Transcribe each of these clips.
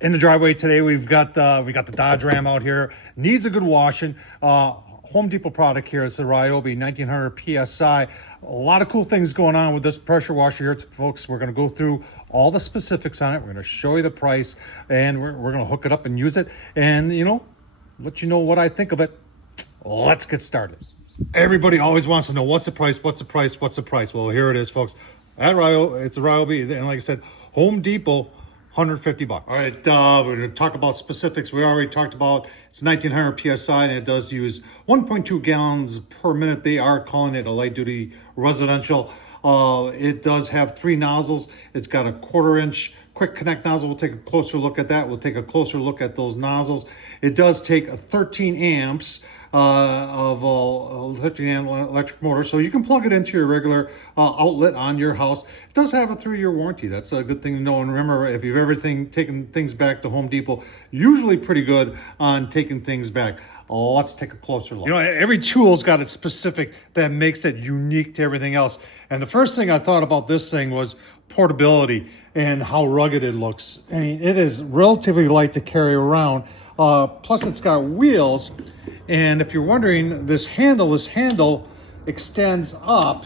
In the driveway today, we got the Dodge Ram out here. Needs a good washing. Home Depot product here is the Ryobi 1900 psi. A lot of cool things going on with this pressure washer here, folks. We're going to go through all the specifics on it. We're going to show you the price, and we're going to hook it up and use it, and let you know what I think of it. Let's get started. Everybody always wants to know what's the price, what's the price, what's the price. Well, here it is, folks. At it's a Ryobi, and like I said, Home Depot. $150. All right, we're going to talk about specifics. We already talked about it's 1900 psi, and it does use 1.2 gallons per minute. They are calling it a light duty residential. It does have 3 nozzles. It's got a 1/4 inch quick connect nozzle. We'll take a closer look at that. We'll take a closer look at those nozzles. It does take a 13 amps of a 13 amp electric motor, so you can plug it into your regular outlet on your house. It does have a 3-year warranty. That's a good thing to know. And remember, if you've ever taken things back to Home Depot, usually pretty good on taking things back. Let's take a closer look. Every tool's got its specific that makes it unique to everything else. And the first thing I thought about this thing was portability and how rugged it looks. I mean, it is relatively light to carry around. Plus it's got wheels, and if you're wondering, this handle extends up.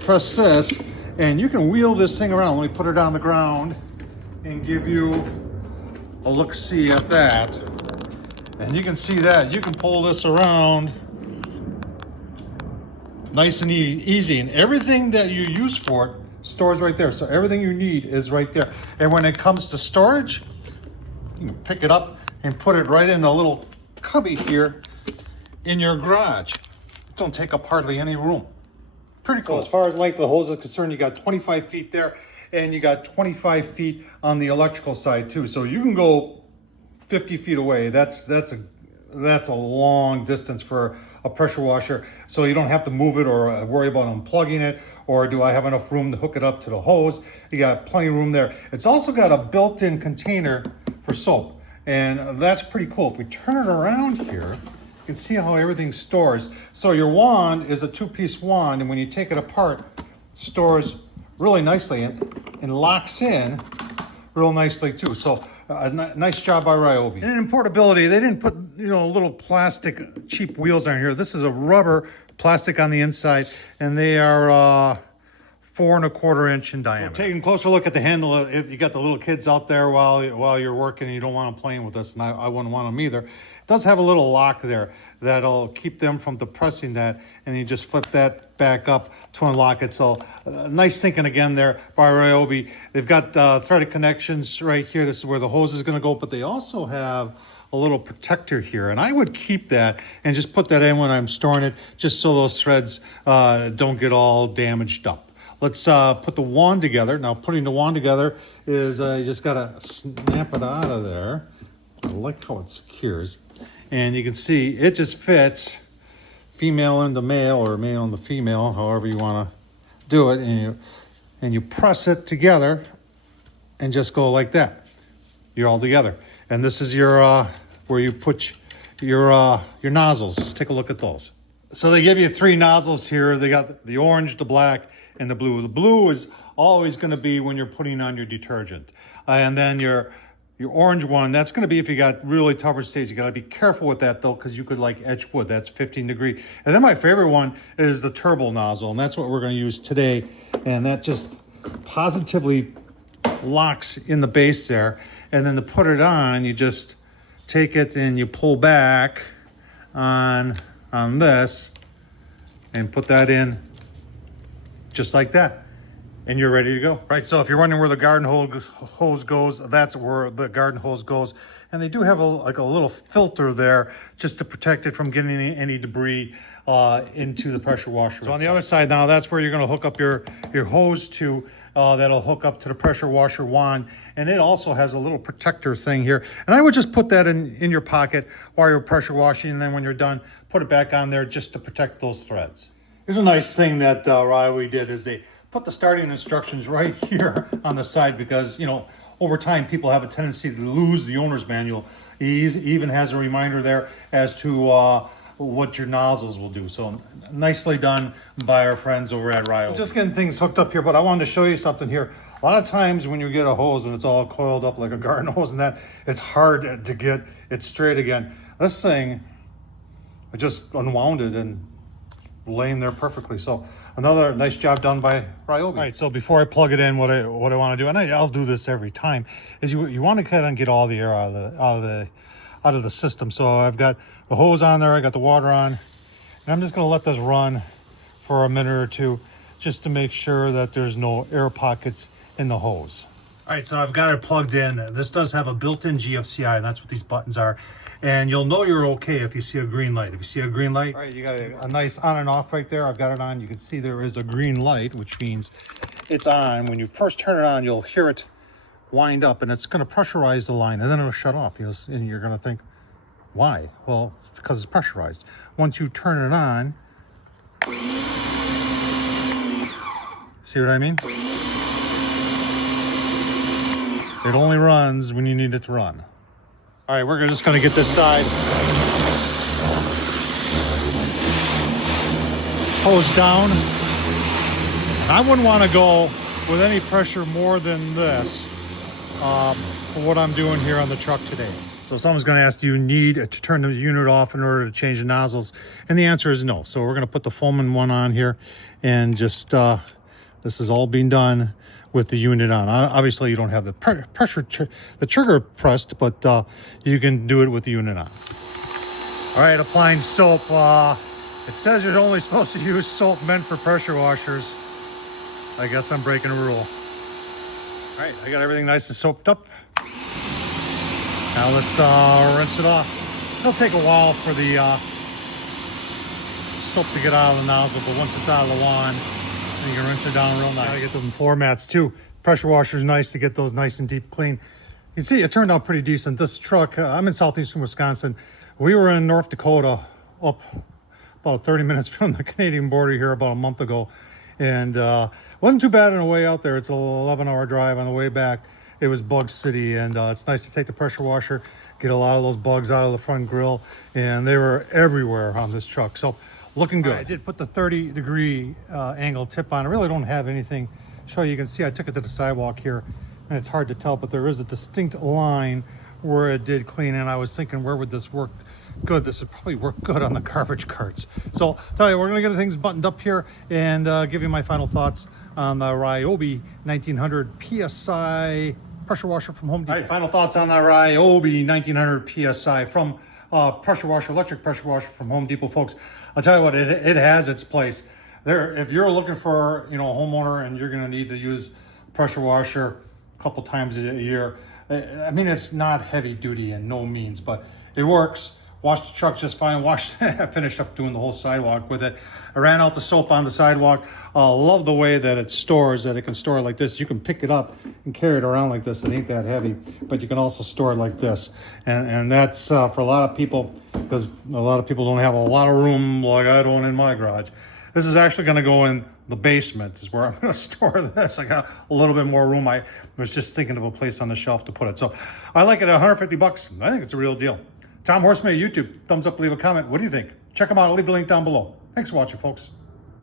Press this and you can wheel this thing around. Let me put it on the ground and give you a look-see at that, and you can see that you can pull this around nice and easy, and everything that you use for it stores right there. So everything you need is right there. And when it comes to storage, you can pick it up and put it right in a little cubby here in your garage. It don't take up hardly any room. Pretty cool. So as far as length of the hose is concerned, you got 25 feet there, and you got 25 feet on the electrical side too. So you can go 50 feet away. That's a long distance for a pressure washer. So you don't have to move it or worry about unplugging it, or do I have enough room to hook it up to the hose? You got plenty of room there. It's also got a built-in container for soap. And that's pretty cool. If we turn it around here, you can see how everything stores. So your wand is a 2-piece wand, and when you take it apart, it stores really nicely and locks in real nicely too. So a nice job by Ryobi. And in portability, they didn't put little plastic cheap wheels on here. This is a rubber plastic on the inside, and they are 4 1/4 inch in diameter. So taking a closer look at the handle, if you got the little kids out there while you're working and you don't want them playing with this, and I wouldn't want them either, it does have a little lock there that'll keep them from depressing that, and you just flip that back up to unlock it. So nice thinking again there by Ryobi. They've got threaded connections right here. This is where the hose is going to go, but they also have a little protector here, and I would keep that and just put that in when I'm storing it, just so those threads don't get all damaged up. Let's put the wand together. Now, putting the wand together is you just got to snap it out of there. I like how it secures. And you can see it just fits female into male, or male into female, however you want to do it. And you press it together and just go like that. You're all together. And this is your where you put your nozzles. Let's take a look at those. So they give you 3 nozzles here. They got the orange, the black, and the blue. The blue is always going to be when you're putting on your detergent. And then your orange one, that's going to be if you got really tougher stains. You got to be careful with that though, because you could etch wood. That's 15 degree. And then my favorite one is the turbo nozzle, and that's what we're going to use today. And that just positively locks in the base there. And then to put it on, you just take it and you pull back on this and put that in just like that, and you're ready to go. Right, so if you're wondering where the garden hose goes, that's where the garden hose goes. And they do have a little filter there just to protect it from getting any debris into the pressure washer. So on the other side now, that's where you're going to hook up your hose to. That'll hook up to the pressure washer wand, and it also has a little protector thing here. And I would just put that in your pocket while you're pressure washing, and then when you're done, put it back on there just to protect those threads. Here's a nice thing that Ryobi did is they put the starting instructions right here on the side, because over time people have a tendency to lose the owner's manual. He even has a reminder there as to what your nozzles will do. So nicely done by our friends over at Ryobi. So just getting things hooked up here, but I wanted to show you something here. A lot of times when you get a hose and it's all coiled up like a garden hose and that, it's hard to get it straight again. This thing, I just unwound it and laying there perfectly. So another nice job done by Ryobi. All right, so before I plug it in, what I want to do, and I'll do this every time, is you want to kind of get all the air out of the system. So I've got the hose on there, I got the water on, and I'm just going to let this run for a minute or two just to make sure that there's no air pockets in the hose. All right, so I've got it plugged in. This does have a built-in GFCI, and that's what these buttons are. And you'll know you're okay if you see a green light. If you see a green light, all right, you got a nice on and off right there. I've got it on. You can see there is a green light, which means it's on. When you first turn it on, you'll hear it wind up, and it's going to pressurize the line, and then it'll shut off. And you're going to think, why? Well, because it's pressurized. Once you turn it on, see what I mean? It only runs when you need it to run. All right, we're just gonna get this side hose down. I wouldn't want to go with any pressure more than this for what I'm doing here on the truck today. So someone's gonna ask, do you need to turn the unit off in order to change the nozzles? And the answer is no. So we're gonna put the Horsman one on here and just, this is all being done with the unit on. Obviously you don't have the the trigger pressed, but you can do it with the unit on. All right, applying soap. It says you're only supposed to use soap meant for pressure washers. I guess I'm breaking a rule. All right, I got everything nice and soaped up. Now let's rinse it off. It'll take a while for the soap to get out of the nozzle, but once it's out of the wand, you can rinse it down real nice. Gotta get them floor mats too. Pressure washer is nice to get those nice and deep clean. You can see it turned out pretty decent. This truck, I'm in southeastern Wisconsin. We were in North Dakota, up about 30 minutes from the Canadian border here about a month ago, and wasn't too bad on the way out there. It's an 11-hour drive. On the way back, it was bug city, and it's nice to take the pressure washer, get a lot of those bugs out of the front grill, and they were everywhere on this truck. So looking good. I did put the 30-degree angle tip on. I really don't have anything to show you. You can see I took it to the sidewalk here, and it's hard to tell, but there is a distinct line where it did clean, and I was thinking, where would this work good? This would probably work good on the garbage carts. So I'll tell you, we're gonna get things buttoned up here and give you my final thoughts on the Ryobi 1900 PSI pressure washer from Home Depot. All right, final thoughts on the Ryobi 1900 PSI from electric pressure washer from Home Depot, folks. I'll tell you what, it has its place. There, if you're looking for, a homeowner and you're gonna need to use pressure washer a couple times a year, I mean, it's not heavy duty in no means, but it works. Washed the truck just fine. I finished up doing the whole sidewalk with it. I ran out the soap on the sidewalk. Love the way that it stores, that it can store it like this. You can pick it up and carry it around like this. It ain't that heavy, but you can also store it like this. And that's for a lot of people, because a lot of people don't have a lot of room like I don't in my garage. This is actually gonna go in the basement is where I'm gonna store this. I got a little bit more room. I was just thinking of a place on the shelf to put it. So I like it at 150 bucks. I think it's a real deal. Tom Horsman, YouTube, thumbs up, leave a comment. What do you think? Check them out. I'll leave the link down below. Thanks for watching, folks.